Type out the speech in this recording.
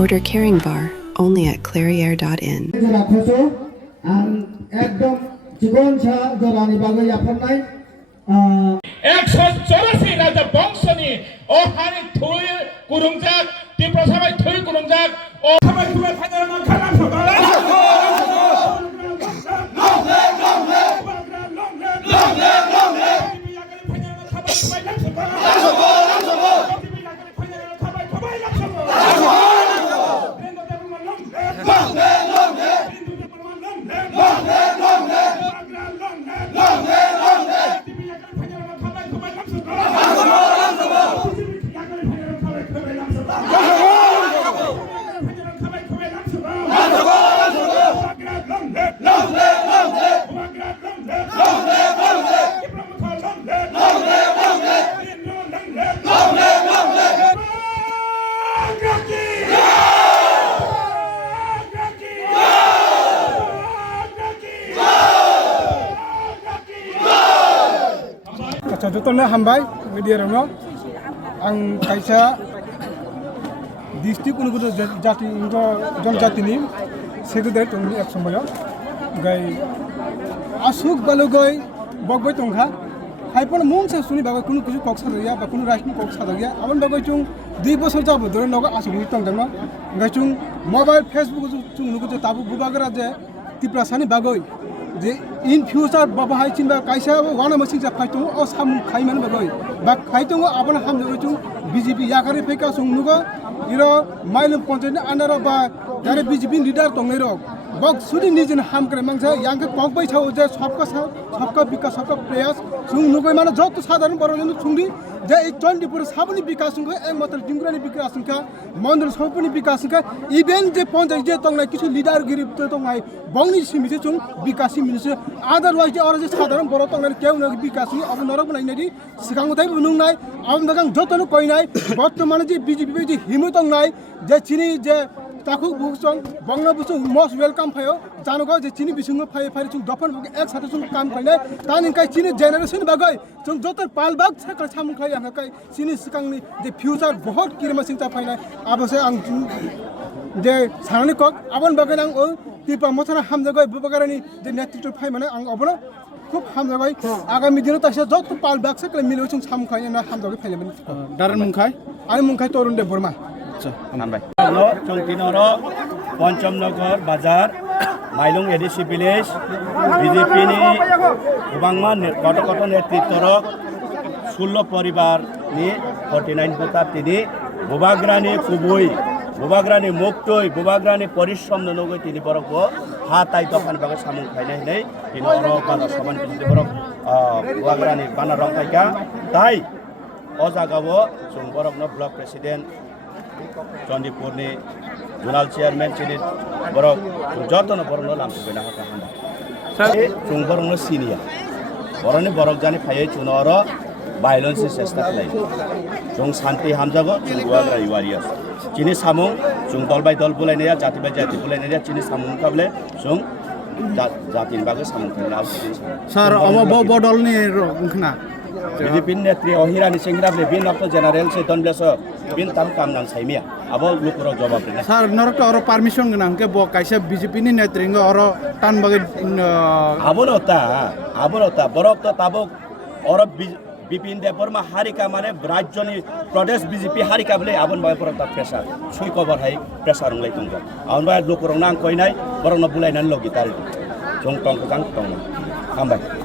Order Caring Bar only at clairiere.in. একদম জীবন জরানি বাগে আপনার 184 রাজা বংশনি ও হানি থুই কুরুংজাক ত্রিপুরা সবাই থুই কুরুংজাক ও সবাই থুই ফাইনাল খারাপ সবাই Jotone hambai media rono ang kaisa district unu jati jon jati ni secretary tongni ek somoyo gai asuk balogoi bogoi tongha haipon mung se suni bagai kunu kisu koksa daria ba kunu rashni koksa daria amon bagai chung 2 বছর jabo dore noga asuk ni tongdama gai chung mobile facebook chung nugu je tabu bugagara je tiprasani bagoi যে in future বাবা হাইচিন বা কাইসা ওয়ানা মাসিং যা ফাইতো ও সাম খাইমান বাগৈ বা ফাইতো আবন হাম জগৈচুং BJP ইয়াকারে ফেকা সুংনুগো error মাইলম panchayat under বা দারে বিজেপি লিডার তংনের বক সুদি নিজেন হাম করে মাংসা ইয়াংকে ককবাই ছাও যে সবকা বিকাশ সবকা প্রয়াস সুংনুগৈ মানে যত সাধারণ বড়জন সুংদি যে এই 24 সাবনি বিকাশ সুংগো একমাত্র ডিংগ্রানি বিকাশ সুংকা মন্দির সবনি বিকাশ সুংকা ইভেন যে পঞ্চায়েত যে তংনাই কিছু লিডার গিরিপ তংনাই বংনি সিমিছে চুং বিকাশি মিনিছে আদারওয়াইজ যে অরাজে সাধারণ বড় তংনাই কেউ না বিকাশি অব নরক বনাইনাদি সিকাঙ্গ তাই বুনুংনাই আম দাগাং যতন কইনাই বর্তমানে যে বিজেপি যে হিমু তংনাই যে চিনি যে তাকু বুকসং বংনা বুসু মোস্ট ওয়েলকাম ফাयो জানগো যে চিনি বিসুঙ্গ ফাই ফাই চুং দফন এক সাথে চুং কাম কইনাই তান ইনকাই চিনি জেনারেশন বাগৈ চুং যত পালবাগ সাকল সামুং খাই আকাই চিনি সিকাংনি যে ফিউচার বহুত কিরমা সিংতা ফাইনাই আবসে আং যে সারনি কক আবন বাগৈ আং ও তিপা মথরা হামজাগৈ বুবাগারানি যে নেতৃত্ব ফাই মানে আং অবন খুব হামজাগৈ আগামী দিনত তাসে যত পালবাগ সাকল মিলো চুং সামুং খাই না হামজাগৈ ফাইলেন দারন মুংখাই আমি মুংখাই তরুণ দেব বর্মা চংকিনর পঞ্চমনগর বাজার মাইলং এডিসি ভিলেজ বিজেপি নি গোबांमा কত নেতৃত্বর 16 পরিবার নি 49 ভোটার তিনি বুবাগ্রানি কুবই বুবাগ্রানি মুক্তই বুবাগ্রানি পরিশ্রম নগৈ তিনি বরক হাতাই দফান বাগে সামুং খাইনাই নাই তিনি অর বাজার সমান বিজেপি বরক বুবাগ্রানি বানা রং থাইকা তাই ও জাগাবো जों बरकनो ब्लक प्रेसिडेंट चंदीपुरनि जोनाल चेयरमैन चिनि बरक जतन बरकनो लामफैना हाका हामबा जों बरकनो सिनिया बरकनि बरक जानि फायै चुनर भाइलेंस चेष्टा खालाय जों शांति हामजागो जों गुवाग्रा वारियार्स चिनि सामुं जों दल बाय दल बुलायनाया जाति बाय जाति बुलायनाया चिनि सामुं काबले जों जातिनि बागै सामुं खालाय सर अब बदलनि रंखना बिजेपि नेत्री अहिरानि सेंग्राबले बिन अफ जेनारेल से दनब्लेस बिन ताम कामनां साइमिया अब लुकुराव जवाब देना सर नरक और परमिशन गना के बो काइसे बीजेपी नि नेत्रिंग और टान बगे आबोनता बरक तो ताबो और बिपिन देवबर्मा हारिका माने राज्यनि प्रदेश बीजेपी हारिका बले आबन बाय बरक ता प्रेसार सुइ कवर हाय प्रेसार उंगलाय तुंग आउन बाय लुकुराव नां कइनाय बरक न बुलायनानै लगितारि जों टंग हामबाय